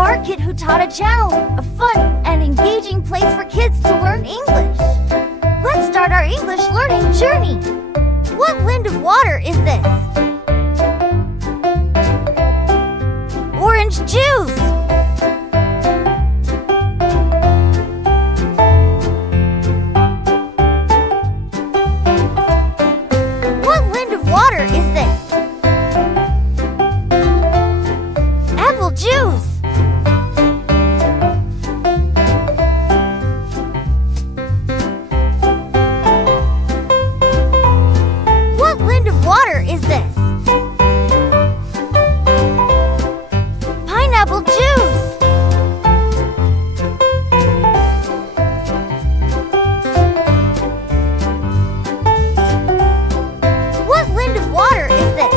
smart kid who taught a channel of fun and engaging plays for kids to learn English. Let's start our English learning journey. What wind of water is this? Orange juice. What wind of water is this? Apple juice. What wind of water is this? Pineapple juice. What wind of water is this?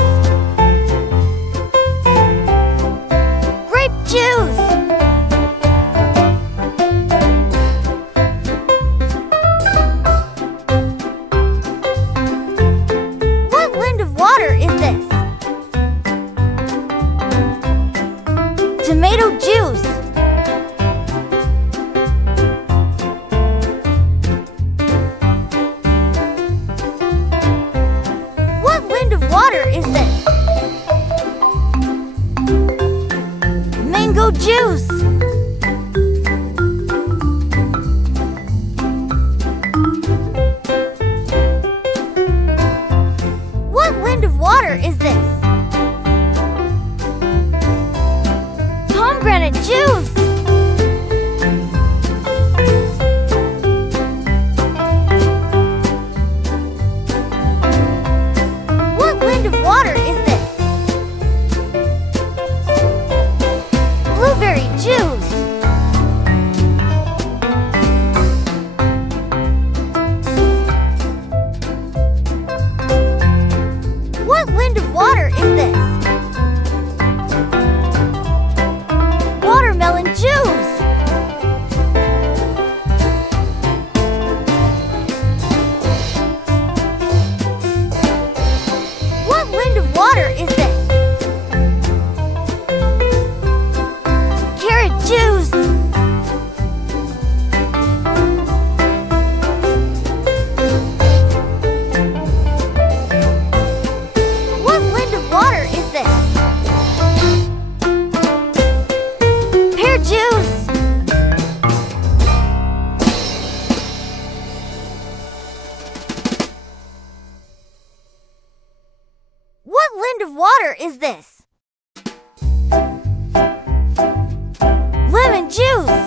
Grape juice. What wind of water is this? Tomato juice. What wind of water is this? Mango juice. What wind of water is this? Pomegranate juice. What wind of water is this? Blueberry juice. What wind of water is this? Watermelon juice. What wind of water is this? Carrot juice. What wind of water is this? Pear juice. What wind of water is this? Lemon juice.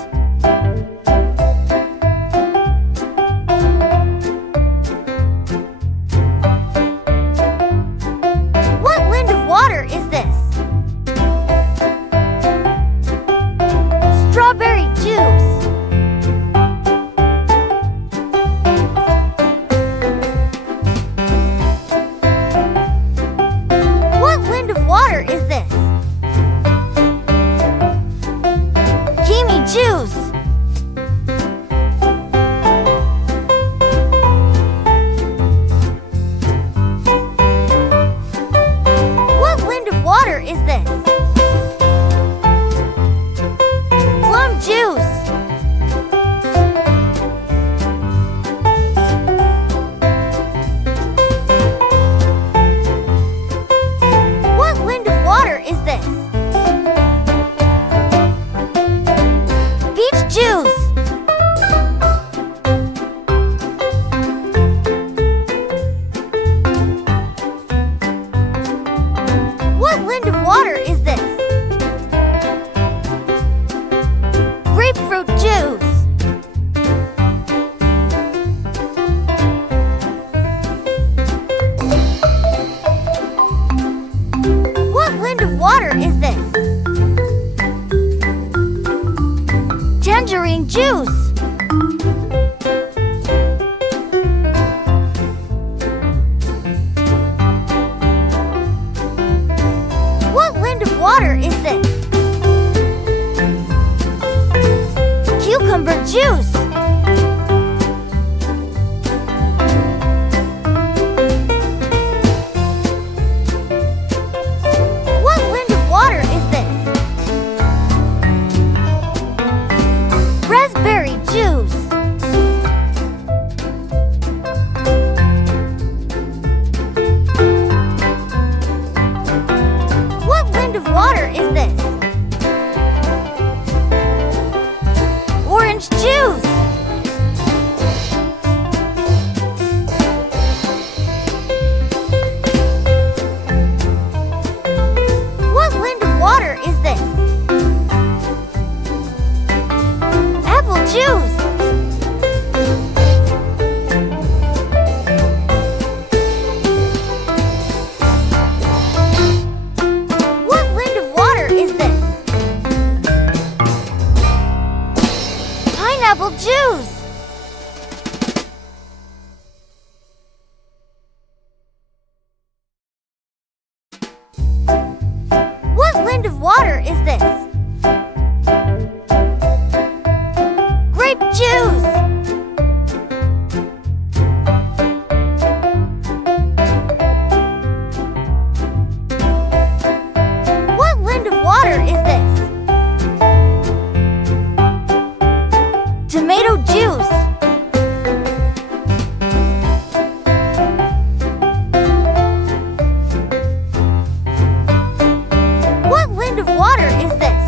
What wind of water is this? Strawberry juice. What wind of water is this? Kiwi juice. What wind of water is this? Plum juice. What wind of water is this? Peach juice. What wind of water is this? Grapefruit juice. What wind of water is this? Tangerine juice. What wind of water is this? Cucumber juice. What wind of water is this? juice. What kind of water is this? Grape juice. What kind of water is this? Tomato juice. What kind of water is this?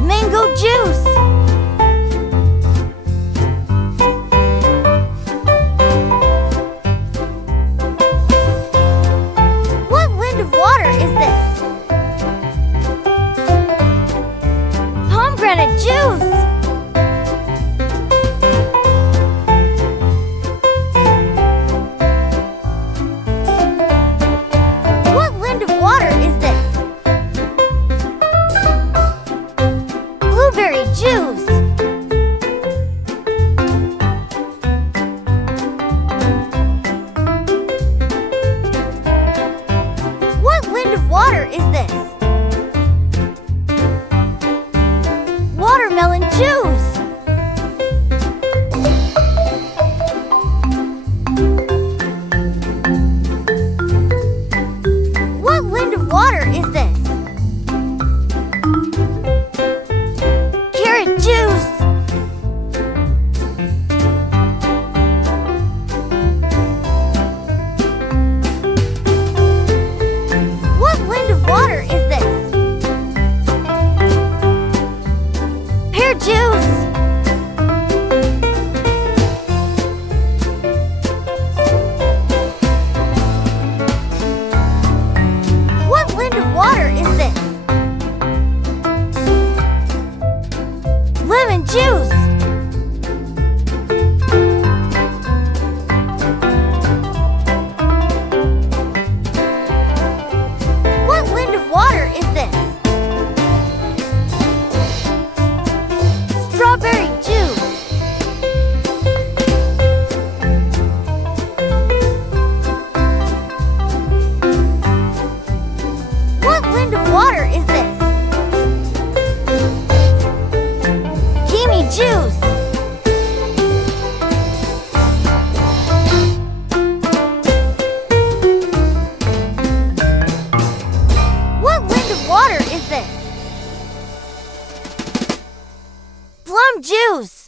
Mango juice. What kind of water is this? Pomegranate juice. What kind of water is this? Blueberry juice. What kind of water is this? Watermelon juice. What kind of water is this? Carrot juice. What kind of water is this? Pear juice. What kind of water is this? Lemon juice. What kind of water is this? Strawberry juice. What kind of water is this? Kiwi juice. What kind of water is this? Plum juice.